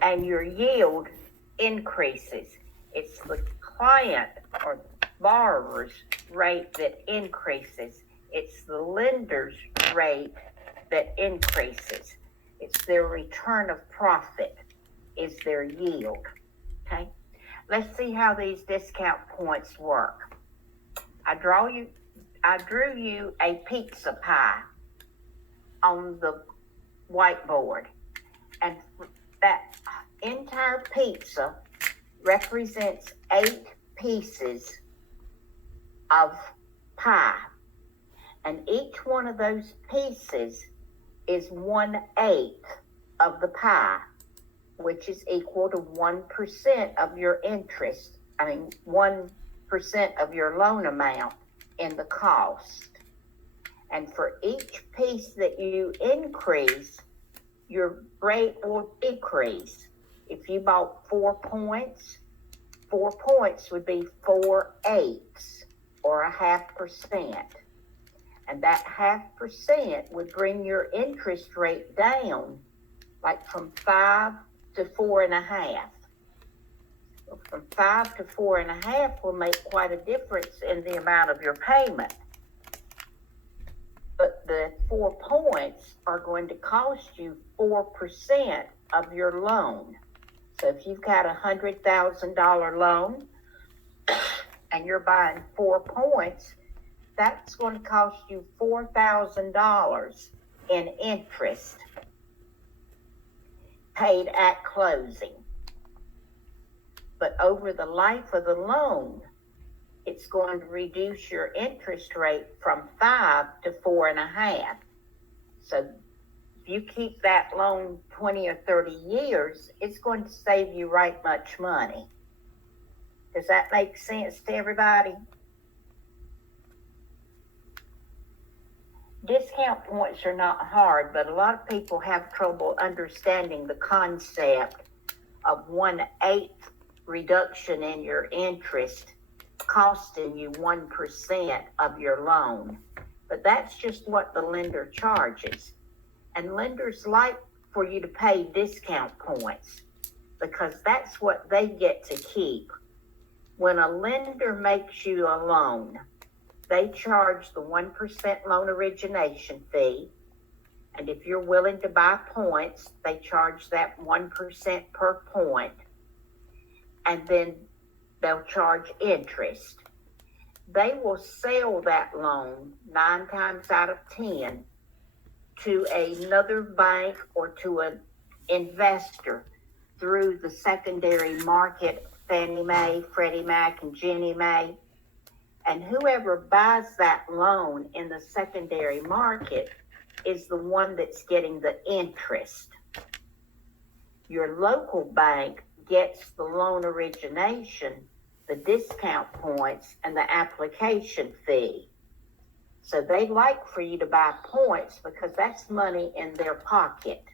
and your yield increases. It's the client or borrower's rate that increases. It's the lender's rate that increases. It's their return of profit is their yield. Okay, let's see how these discount points work. I drew you a pizza pie on the whiteboard, and that entire pizza represents 8 pieces of pie, and each one of those pieces is 1/8 of the pie, which is equal to 1% of your interest. 1% of your loan amount in the cost. And for each piece that you increase, your rate will decrease. If you bought 4 points, 4 points would be 4/8 or 0.5%. And that 0.5% would bring your interest rate down, like from 5 to 4.5. From 5 to 4.5 will make quite a difference in the amount of your payment. But the 4 points are going to cost you 4% of your loan. So if you've got $100,000 loan and you're buying 4 points, that's going to cost you $4,000 in interest paid at closing. But over the life of the loan, it's going to reduce your interest rate from 5 to 4.5. So if you keep that loan 20 or 30 years, it's going to save you right much money. Does that make sense to everybody? Discount points are not hard, but a lot of people have trouble understanding the concept of 1/8 reduction in your interest costing you 1% of your loan. But that's just what the lender charges. And lenders like for you to pay discount points because that's what they get to keep. When a lender makes you a loan, they charge the 1% loan origination fee. And if you're willing to buy points, they charge that 1% per point. And then they'll charge interest. They will sell that loan 9 times out of 10 to another bank or to an investor through the secondary market, Fannie Mae, Freddie Mac, and Ginnie Mae. And whoever buys that loan in the secondary market is the one that's getting the interest. Your local bank gets the loan origination, the discount points, and the application fee. So they like for you to buy points because that's money in their pocket.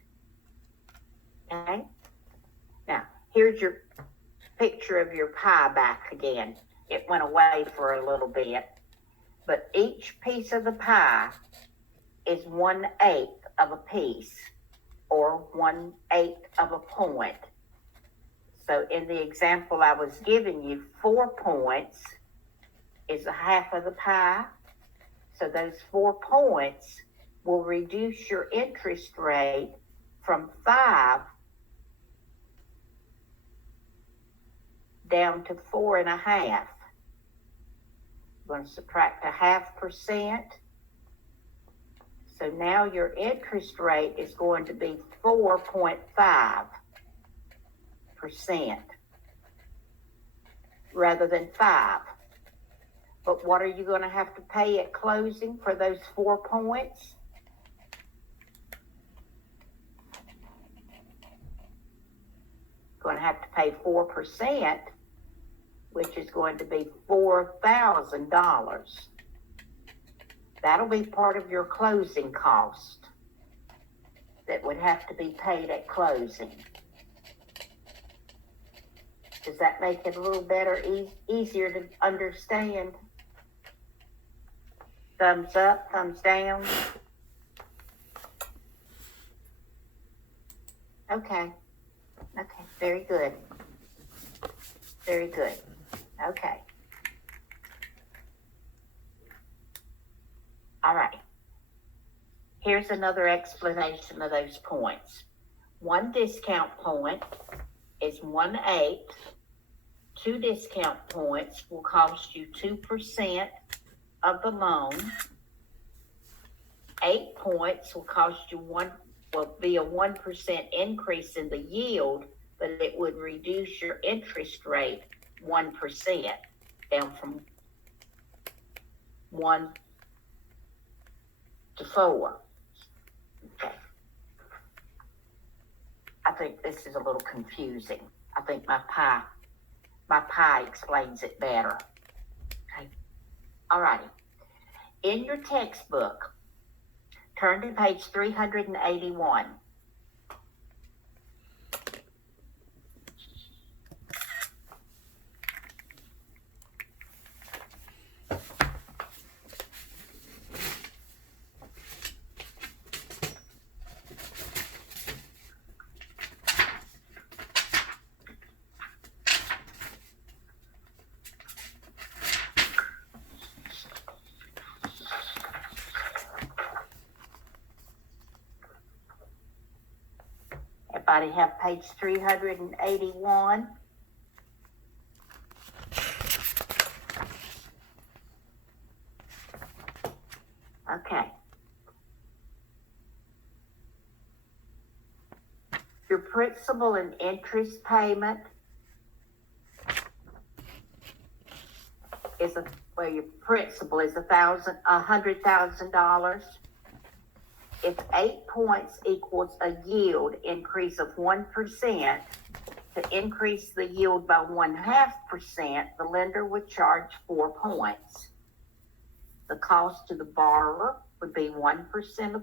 Okay? Now, here's your picture of your pie back again. It went away for a little bit. But each piece of the pie is 1/8 of a piece or 1/8 of a point. So in the example I was giving you, 4 points is 1/2 of the pie. So those 4 points will reduce your interest rate from 5 down to 4.5. We're going to subtract 0.5%. So now your interest rate is going to be 4.5% rather than 5. But what are you going to have to pay at closing for those 4 points? Going to have to pay 4%, which is going to be $4,000. That'll be part of your closing cost that would have to be paid at closing. Does that make it a little better, easier to understand? Thumbs up, thumbs down. Okay. Okay, very good. Very good. Okay. All right. Here's another explanation of those points. One discount point is 1/8. 2 discount points will cost you 2% of the loan. 8 points will cost you will be a 1% increase in the yield, but it would reduce your interest rate 1%, down from 1 to 4. Okay. I think this is a little confusing. I think my pie explains it better. Okay. All righty. In your textbook, turn to page 381. Everybody have page 381? Okay. Your principal and interest payment is your principal is $100,000. If 8 points equals a yield increase of 1%, to increase the yield by 0.5%, the lender would charge 4 points. The cost to the borrower would be 1% of